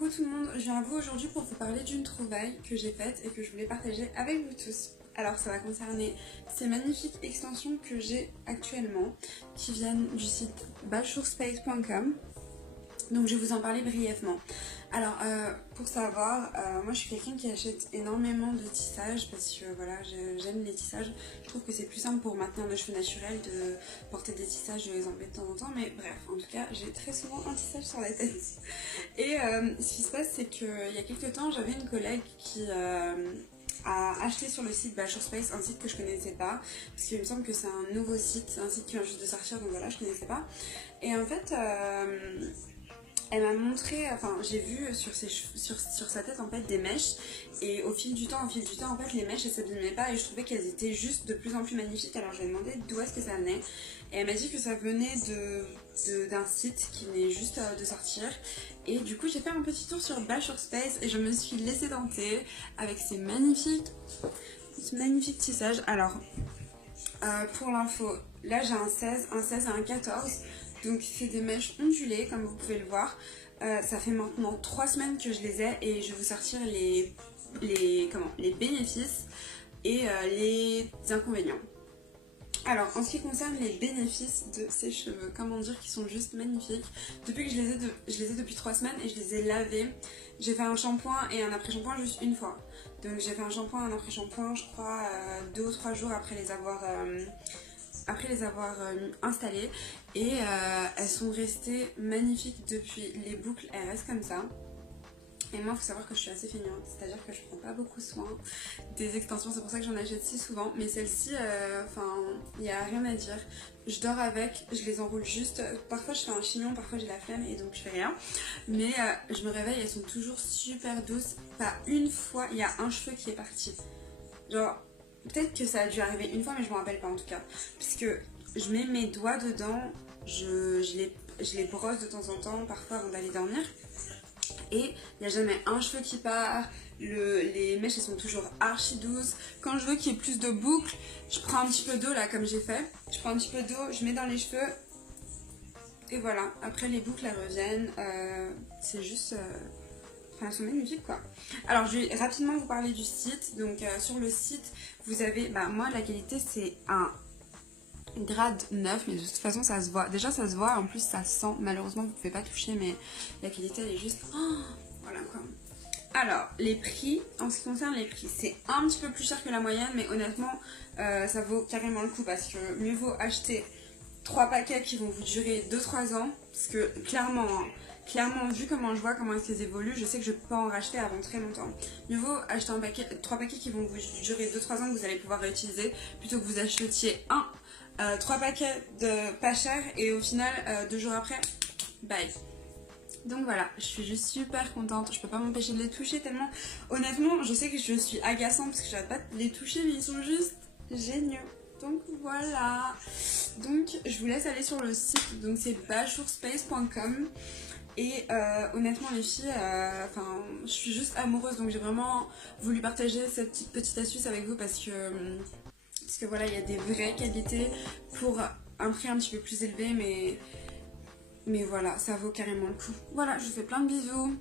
Coucou tout le monde, je viens à vous aujourd'hui pour vous parler d'une trouvaille que j'ai faite et que je voulais partager avec vous tous. Alors ça va concerner ces magnifiques extensions que j'ai actuellement qui viennent du site bachourspace.com. Donc je vais vous en parler brièvement. Alors pour savoir, moi je suis quelqu'un qui achète énormément de tissages parce que voilà, j'aime les tissages. Je trouve que c'est plus simple pour maintenir nos cheveux naturels de porter des tissages, de les enlever de temps en temps. Mais bref, en tout cas j'ai très souvent un tissage sur la tête. Et ce qui se passe, c'est qu'il y a quelques temps j'avais une collègue qui a acheté sur le site Bachourspace, un site que je connaissais pas, parce qu'il me semble que c'est un nouveau site, c'est un site qui vient juste de sortir, donc voilà, je connaissais pas. Et en fait, elle m'a montré, enfin j'ai vu sur sa tête en fait des mèches, et au fil du temps en fait les mèches elles s'abîmaient pas et je trouvais qu'elles étaient juste de plus en plus magnifiques. Alors je lui ai demandé d'où est-ce que ça venait et elle m'a dit que ça venait d'un site qui venait juste de sortir. Et du coup j'ai fait un petit tour sur Bachourspace et je me suis laissée tenter avec ces magnifiques tissages. Alors pour l'info, là j'ai un 16 et un 14. Donc c'est des mèches ondulées comme vous pouvez le voir. Ça fait maintenant 3 semaines que je les ai et je vais vous sortir les bénéfices et les inconvénients. Alors en ce qui concerne les bénéfices de ces cheveux, comment dire qu'ils sont juste magnifiques. Depuis que je les ai depuis 3 semaines et je les ai lavés. J'ai fait un shampoing et un après-shampoing juste une fois. Donc j'ai fait un shampoing et un après-shampoing je crois 2 ou 3 jours après les avoir installées et elles sont restées magnifiques depuis. Les boucles elles restent comme ça. Et moi il faut savoir que je suis assez feignante, c'est à dire que je prends pas beaucoup soin des extensions, c'est pour ça que j'en achète si souvent. Mais celle-ci, il n'y a rien à dire. Je dors avec, je les enroule juste, parfois je fais un chignon, parfois j'ai la flemme et donc je fais rien. Mais je me réveille, elles sont toujours super douces. Pas une fois, il y a un cheveu qui est parti. Genre, peut-être que ça a dû arriver une fois mais je me rappelle pas en tout cas. Puisque je mets mes doigts dedans, je les brosse de temps en temps, parfois avant d'aller dormir. Et il n'y a jamais un cheveu qui part, les mèches elles sont toujours archi douces. Quand je veux qu'il y ait plus de boucles, je prends un petit peu d'eau là comme j'ai fait. Je prends un petit peu d'eau, je mets dans les cheveux. Et voilà, après les boucles elles reviennent. C'est juste... elles sont magnifiques quoi. Alors je vais rapidement vous parler du site. Donc sur le site vous avez... moi la qualité c'est un grade 9 mais de toute façon ça se voit. Déjà ça se voit, en plus ça sent. Malheureusement vous pouvez pas toucher mais la qualité elle est juste... voilà quoi. Alors les prix, en ce qui concerne les prix, c'est un petit peu plus cher que la moyenne mais honnêtement ça vaut carrément le coup parce que mieux vaut acheter 3 paquets qui vont vous durer 2-3 ans parce que clairement vu comment je vois comment est-ce qu'elles évoluent, je sais que je peux pas en racheter avant très longtemps. Mieux vaut acheter 3 paquets qui vont vous durer 2-3 ans que vous allez pouvoir réutiliser plutôt que vous achetiez 3 paquets de pas cher et au final 2 jours après, bye. Donc voilà, je suis juste super contente, je peux pas m'empêcher de les toucher tellement, honnêtement je sais que je suis agaçante parce que j'arrête pas de les toucher mais ils sont juste géniaux. Donc voilà, donc je vous laisse aller sur le site, donc c'est bachourspace.com. Et honnêtement les filles, je suis juste amoureuse donc j'ai vraiment voulu partager cette petite astuce avec vous parce que voilà, il y a des vraies qualités pour un prix un petit peu plus élevé mais voilà, ça vaut carrément le coup. Voilà, je vous fais plein de bisous.